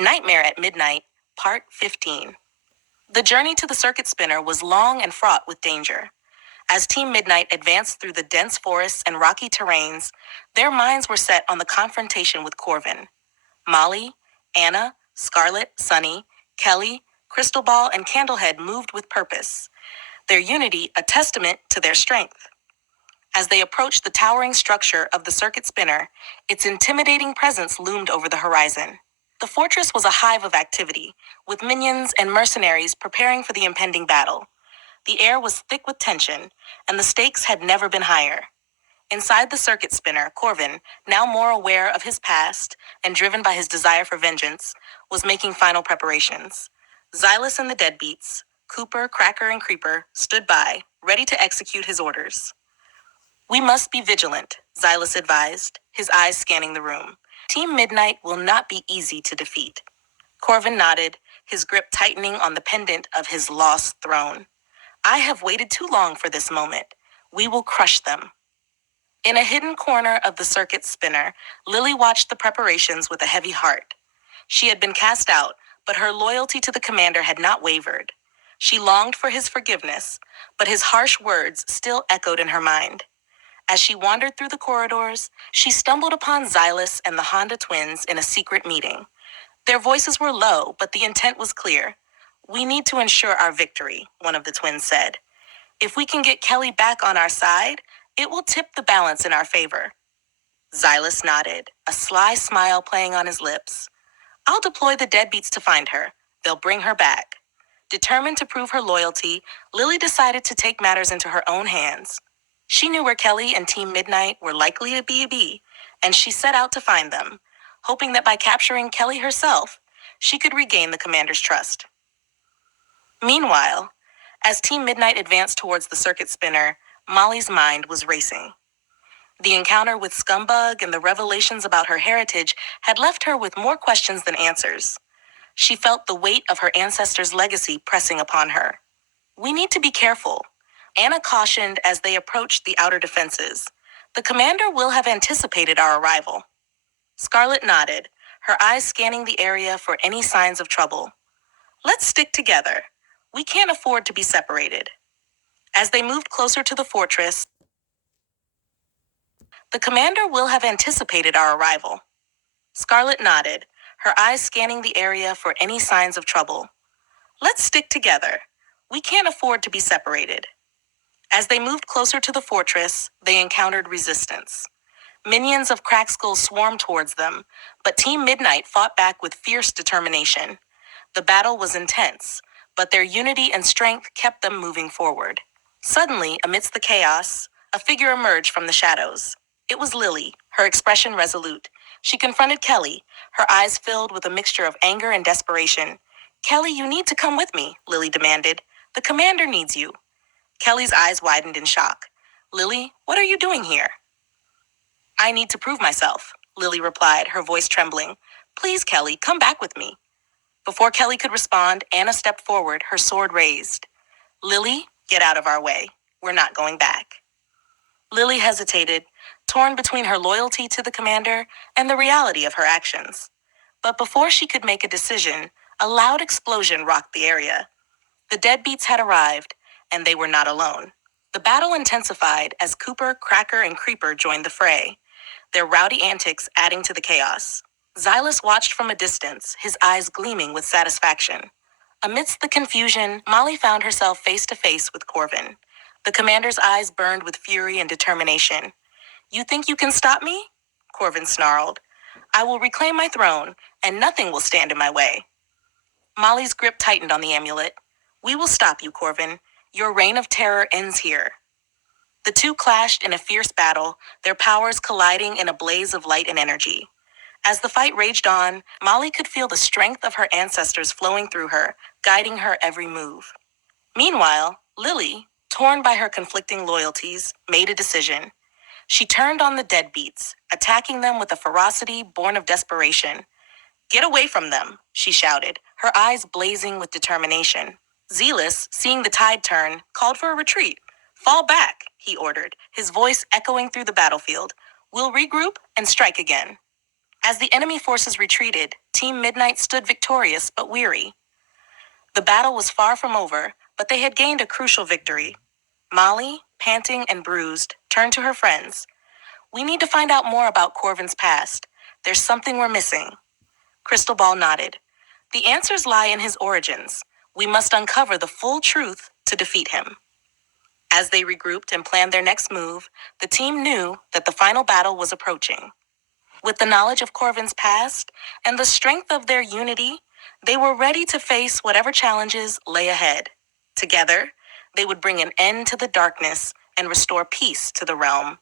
Nightmare at Midnight, Part 15. The journey to the circuit spinner was long and fraught with danger. As Team Midnight advanced through the dense forests and rocky terrains, their minds were set on the confrontation with Corvin. Molly, Anna, Scarlet, Sunny, Kelly, Crystal Ball, and Candlehead moved with purpose, their unity a testament to their strength. As they approached the towering structure of the circuit spinner, its intimidating presence loomed over the horizon. The fortress was a hive of activity, with minions and mercenaries preparing for the impending battle. The air was thick with tension, and the stakes had never been higher. Inside the circuit spinner, Corvin, now more aware of his past and driven by his desire for vengeance, was making final preparations. Xylus and the Deadbeats, Cooper, Cracker, and Creeper, stood by, ready to execute his orders. "We must be vigilant," Xylus advised, his eyes scanning the room. "Team Midnight will not be easy to defeat." Corvin nodded, his grip tightening on the pendant of his lost throne. "I have waited too long for this moment. We will crush them." In a hidden corner of the circuit spinner, Lily watched the preparations with a heavy heart. She had been cast out, but her loyalty to the commander had not wavered. She longed for his forgiveness, but his harsh words still echoed in her mind. As she wandered through the corridors, she stumbled upon Xylus and the Honda twins in a secret meeting. Their voices were low, but the intent was clear. "We need to ensure our victory," one of the twins said. "If we can get Kelly back on our side, it will tip the balance in our favor." Xylus nodded, a sly smile playing on his lips. "I'll deploy the Deadbeats to find her. They'll bring her back." Determined to prove her loyalty, Lily decided to take matters into her own hands. She knew where Kelly and Team Midnight were likely to be, and she set out to find them, hoping that by capturing Kelly herself, she could regain the commander's trust. Meanwhile, as Team Midnight advanced towards the circuit spinner, Molly's mind was racing. The encounter with Scumbug and the revelations about her heritage had left her with more questions than answers. She felt the weight of her ancestors' legacy pressing upon her. "We need to be careful," Anna cautioned as they approached the outer defenses. "The commander will have anticipated our arrival." Scarlet nodded, her eyes scanning the area for any signs of trouble. "Let's stick together. We can't afford to be separated." As they moved closer to the fortress, "The commander will have anticipated our arrival." Scarlet nodded, her eyes scanning the area for any signs of trouble. "Let's stick together. We can't afford to be separated." As they moved closer to the fortress, they encountered resistance. Minions of Crackskull swarmed towards them, but Team Midnight fought back with fierce determination. The battle was intense, but their unity and strength kept them moving forward. Suddenly, amidst the chaos, a figure emerged from the shadows. It was Lily, her expression resolute. She confronted Kelly, her eyes filled with a mixture of anger and desperation. "Kelly, you need to come with me," Lily demanded. "The commander needs you." Kelly's eyes widened in shock. "Lily, what are you doing here?" "I need to prove myself," Lily replied, her voice trembling. "Please, Kelly, come back with me." Before Kelly could respond, Anna stepped forward, her sword raised. "Lily, get out of our way. We're not going back." Lily hesitated, torn between her loyalty to the commander and the reality of her actions. But before she could make a decision, a loud explosion rocked the area. The Deadbeats had arrived, and they were not alone. The battle intensified as Cooper, Cracker, and Creeper joined the fray, their rowdy antics adding to the chaos. Xylus watched from a distance, his eyes gleaming with satisfaction. Amidst the confusion, Molly found herself face to face with Corvin. The commander's eyes burned with fury and determination. "You think you can stop me?" Corvin snarled. "I will reclaim my throne, and nothing will stand in my way." Molly's grip tightened on the amulet. "We will stop you, Corvin. Your reign of terror ends here." The two clashed in a fierce battle, their powers colliding in a blaze of light and energy. As the fight raged on, Molly could feel the strength of her ancestors flowing through her, guiding her every move. Meanwhile, Lily, torn by her conflicting loyalties, made a decision. She turned on the Deadbeats, attacking them with a ferocity born of desperation. "Get away from them," she shouted, her eyes blazing with determination. Zealous, seeing the tide turn, called for a retreat. "Fall back," he ordered, his voice echoing through the battlefield. "We'll regroup and strike again." As the enemy forces retreated, Team Midnight stood victorious but weary. The battle was far from over, but they had gained a crucial victory. Molly, panting and bruised, turned to her friends. We need to find out more about Corvin's past. There's something we're missing. Crystal Ball nodded. The answers lie in his origins. We must uncover the full truth to defeat him. As they regrouped and planned their next move, the team knew that the final battle was approaching. With the knowledge of Corvin's past and the strength of their unity, they were ready to face whatever challenges lay ahead. Together, they would bring an end to the darkness and restore peace to the realm.